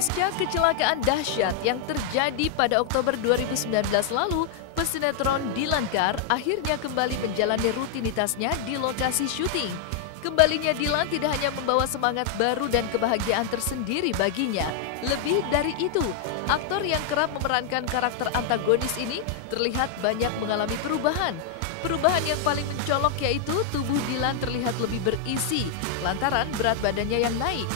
Pasca kecelakaan dahsyat yang terjadi pada Oktober 2019 lalu, pesinetron Dylan Carr akhirnya kembali menjalani rutinitasnya di lokasi syuting. Kembalinya Dylan tidak hanya membawa semangat baru dan kebahagiaan tersendiri baginya. Lebih dari itu, aktor yang kerap memerankan karakter antagonis ini terlihat banyak mengalami perubahan. Perubahan yang paling mencolok yaitu tubuh Dylan terlihat lebih berisi lantaran berat badannya yang naik.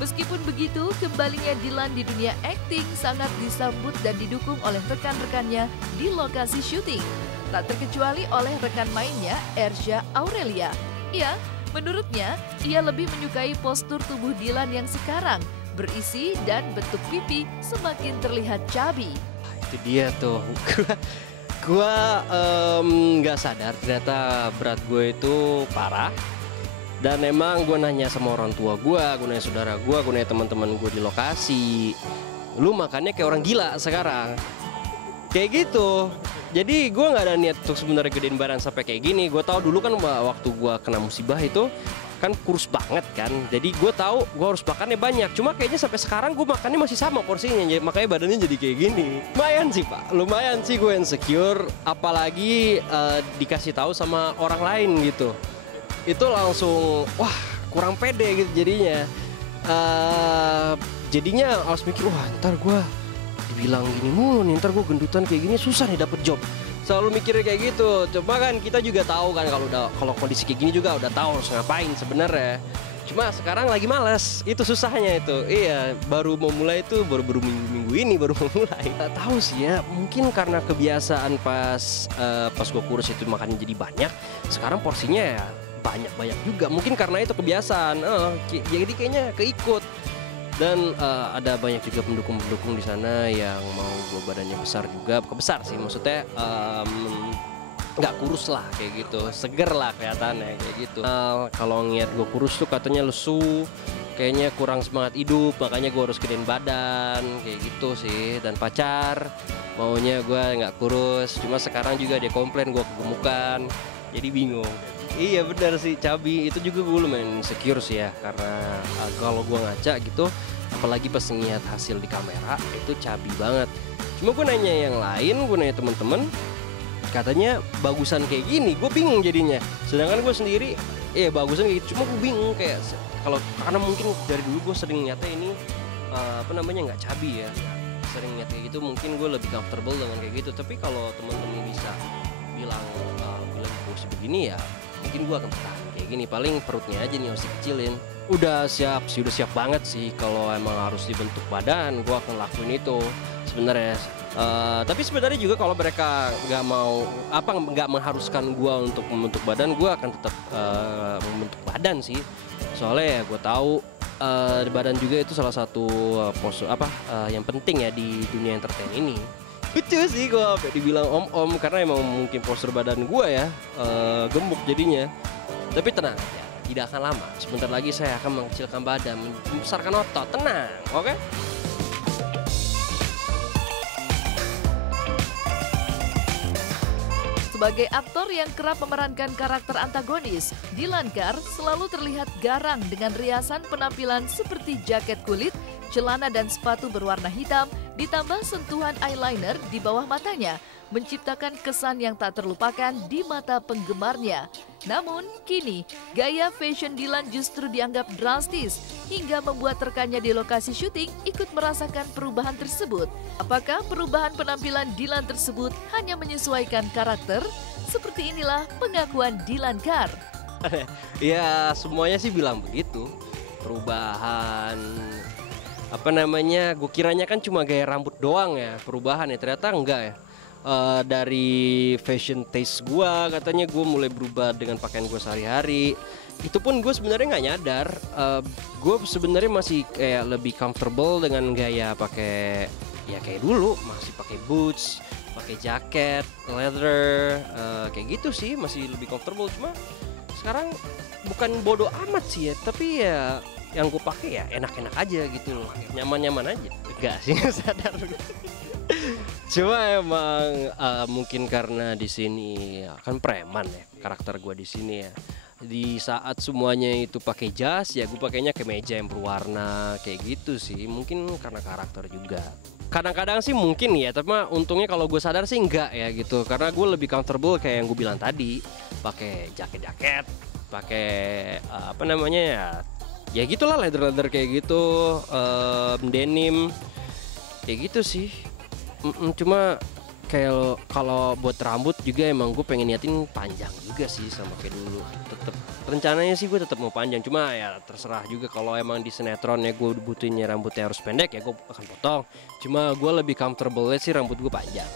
Meskipun begitu, kembalinya Dylan di dunia akting sangat disambut dan didukung oleh rekan-rekannya di lokasi syuting. Tak terkecuali oleh rekan mainnya, Ersha Aurelia. Ya, menurutnya, ia lebih menyukai postur tubuh Dylan yang sekarang, berisi dan bentuk pipi semakin terlihat chubby. Itu dia tuh. Gua nggak sadar ternyata berat gue itu parah. Dan emang gue nanya sama orang tua gue nanya saudara gue nanya teman-teman gue di lokasi, lu makannya kayak orang gila sekarang, kayak gitu. Jadi gue nggak ada niat untuk sebenarnya gedein badan sampai kayak gini. Gue tahu dulu kan waktu gue kena musibah itu kan kurus banget kan, jadi gue tahu gue harus makannya banyak. Cuma kayaknya sampai sekarang gue makannya masih sama porsinya, makanya badannya jadi kayak gini. Lumayan sih pak, lumayan sih gue insecure, apalagi dikasih tahu sama orang lain gitu. Itu langsung wah kurang pede gitu jadinya. Jadinya harus mikir wah ntar gue dibilang gini mulu nih, ntar gue gendutan kayak gini susah nih dapet job. Selalu mikirnya kayak gitu. Coba kan kita juga tahu kan kalau kondisi kayak gini juga udah tahu harus ngapain sebenarnya. Cuma sekarang lagi malas, itu susahnya itu. Iya, baru mau mulai itu baru minggu ini baru mau mulai. Gak tahu sih ya, mungkin karena kebiasaan pas gue kurus itu makannya jadi banyak. Sekarang porsinya ya banyak juga, mungkin karena itu kebiasaan, jadi kayaknya keikut. Dan ada banyak juga pendukung di sana yang mau gue badannya besar juga, bukan besar sih, maksudnya nggak kurus lah kayak gitu, seger lah kelihatannya kayak gitu. Kalau ngeliat gue kurus tuh katanya lesu, kayaknya kurang semangat hidup, makanya gue harus gedein badan kayak gitu sih. Dan pacar maunya gue nggak kurus, cuma sekarang juga dia komplain gue kegemukan, jadi bingung. Iya benar sih, chubby itu juga gue lumayan insecure sih ya, karena kalau gue ngaca gitu, apalagi pas ngeliat hasil di kamera itu chubby banget. Cuma gue nanya yang lain, gue nanya temen-temen, katanya bagusan kayak gini, gue bingung jadinya. Sedangkan gue sendiri, bagusan kayak gitu, cuma gue bingung kayak karena mungkin dari dulu gue sering nyata ini nggak chubby ya, sering nyata kayak gitu, mungkin gue lebih comfortable dengan kayak gitu. Tapi kalau temen-temen bisa bilang gue lagi kurus begini ya, mungkin gue akan bertahan kayak gini, paling perutnya aja nih harus dikecilin. Udah siap banget sih kalau emang harus dibentuk badan, gue akan lakuin itu sebenarnya. Tapi sebenarnya juga kalau mereka nggak mengharuskan gue untuk membentuk badan, gue akan tetap membentuk badan sih. Soalnya ya gue tahu badan juga itu salah satu yang penting ya di dunia entertain ini. Lucu sih gue dibilang om karena emang mungkin postur badan gue ya gemuk jadinya. Tapi tenang aja, tidak akan lama. Sebentar lagi saya akan mengecilkan badan, membesarkan otot. Tenang, oke? Sebagai aktor yang kerap memerankan karakter antagonis, Dylan Carr selalu terlihat garang dengan riasan penampilan seperti jaket kulit, celana dan sepatu berwarna hitam, ditambah sentuhan eyeliner di bawah matanya, menciptakan kesan yang tak terlupakan di mata penggemarnya. Namun, kini gaya fashion Dylan justru dianggap drastis, hingga membuat rekannya di lokasi syuting ikut merasakan perubahan tersebut. Apakah perubahan penampilan Dylan tersebut hanya menyesuaikan karakter? Seperti inilah pengakuan Dylan Carr. Ya, semuanya sih bilang begitu. Perubahan gue kiranya kan cuma gaya rambut doang ya perubahan ya, ternyata enggak ya. Dari fashion taste gue, katanya gue mulai berubah dengan pakaian gue sehari-hari. Itu pun gue sebenarnya nggak nyadar, gue sebenarnya masih kayak lebih comfortable dengan gaya pakai ya kayak dulu, masih pakai boots, pakai jaket, leather, kayak gitu sih, masih lebih comfortable. Cuma sekarang bukan bodoh amat sih ya, tapi ya yang gue pakai ya enak-enak aja gitu loh, nyaman-nyaman aja. Enggak sih, sadar. Cuma emang mungkin karena di sini kan preman ya karakter gue di sini ya. Di saat semuanya itu pakai jas, ya gue pakainya kemeja yang berwarna kayak gitu sih. Mungkin karena karakter juga. Kadang-kadang sih mungkin ya, tapi mah untungnya kalau gue sadar sih enggak ya gitu. Karena gue lebih comfortable kayak yang gue bilang tadi, pakai jaket-jaket, pakai apa namanya ya, ya gitulah leather kayak gitu, denim, kayak gitu sih. Cuma kayak kalau buat rambut juga emang gue pengen niatin panjang juga sih sama kayak dulu. Tetep rencananya sih gue tetap mau panjang, cuma ya terserah juga kalau emang di sinetron ya gue butuhnya rambutnya harus pendek ya gue akan potong. Cuma gue lebih comfortable sih rambut gue panjang.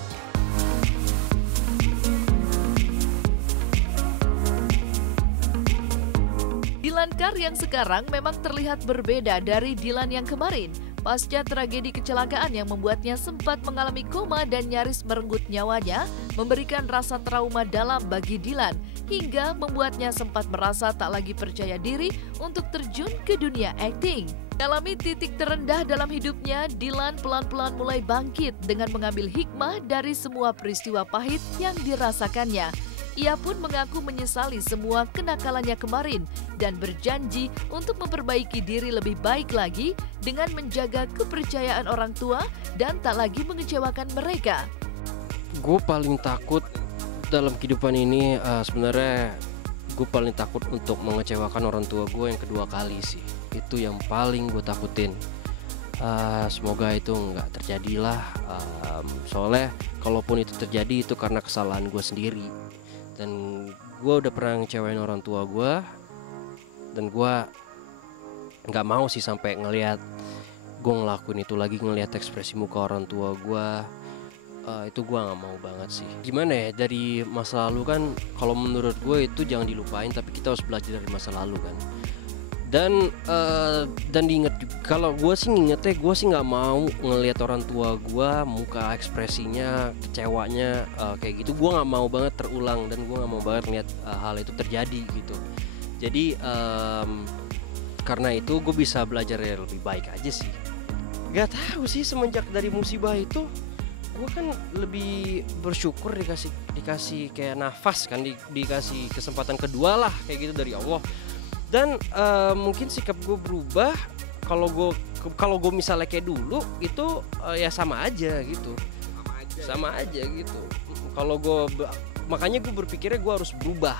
Dilan Kar yang sekarang memang terlihat berbeda dari Dilan yang kemarin. Pasca tragedi kecelakaan yang membuatnya sempat mengalami koma dan nyaris merenggut nyawanya, memberikan rasa trauma dalam bagi Dilan, hingga membuatnya sempat merasa tak lagi percaya diri untuk terjun ke dunia akting. Mengalami titik terendah dalam hidupnya, Dilan pelan-pelan mulai bangkit dengan mengambil hikmah dari semua peristiwa pahit yang dirasakannya. Ia pun mengaku menyesali semua kenakalannya kemarin dan berjanji untuk memperbaiki diri lebih baik lagi dengan menjaga kepercayaan orang tua dan tak lagi mengecewakan mereka. Gue paling takut dalam kehidupan ini sebenarnya gue paling takut untuk mengecewakan orang tua gue yang kedua kali sih. Itu yang paling gue takutin. Semoga itu nggak terjadilah. Soalnya kalaupun itu terjadi itu karena kesalahan gue sendiri. Dan gue udah pernah ngecewain orang tua gue, dan gue nggak mau sih sampai ngelihat gue ngelakuin itu lagi, ngelihat ekspresi muka orang tua gue. Itu gue nggak mau banget sih. Gimana ya, dari masa lalu kan kalau menurut gue itu jangan dilupain, tapi kita harus belajar dari masa lalu kan. Dan diinget juga, kalau gue sih ngingetnya gue sih nggak mau ngelihat orang tua gue muka ekspresinya kecewanya kayak gitu. Gue nggak mau banget terulang, dan gue nggak mau banget ngeliat hal itu terjadi gitu. Jadi karena itu gue bisa belajar yang lebih baik aja sih. Gak tahu sih, semenjak dari musibah itu gue kan lebih bersyukur dikasih kayak nafas kan, dikasih kesempatan kedua lah kayak gitu dari Allah. Dan mungkin sikap gue berubah. Kalau gue misalnya kayak dulu itu ya sama aja gitu. Sama aja gitu. Kalau makanya gue berpikirnya gue harus berubah.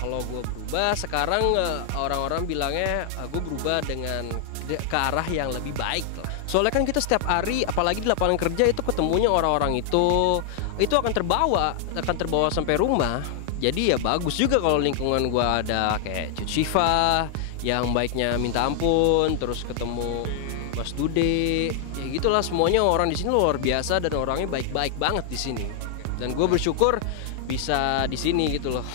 Kalau gue berubah sekarang, orang-orang bilangnya gue berubah dengan ke arah yang lebih baik lah. Soalnya kan kita setiap hari, apalagi di lapangan kerja itu ketemunya orang-orang itu akan terbawa sampai rumah. Jadi ya bagus juga kalau lingkungan gue ada kayak Cut Syifa yang baiknya minta ampun, terus ketemu Mas Dude, ya gitulah. Semuanya orang di sini luar biasa dan orangnya baik-baik banget di sini. Dan gue bersyukur bisa di sini gitu loh.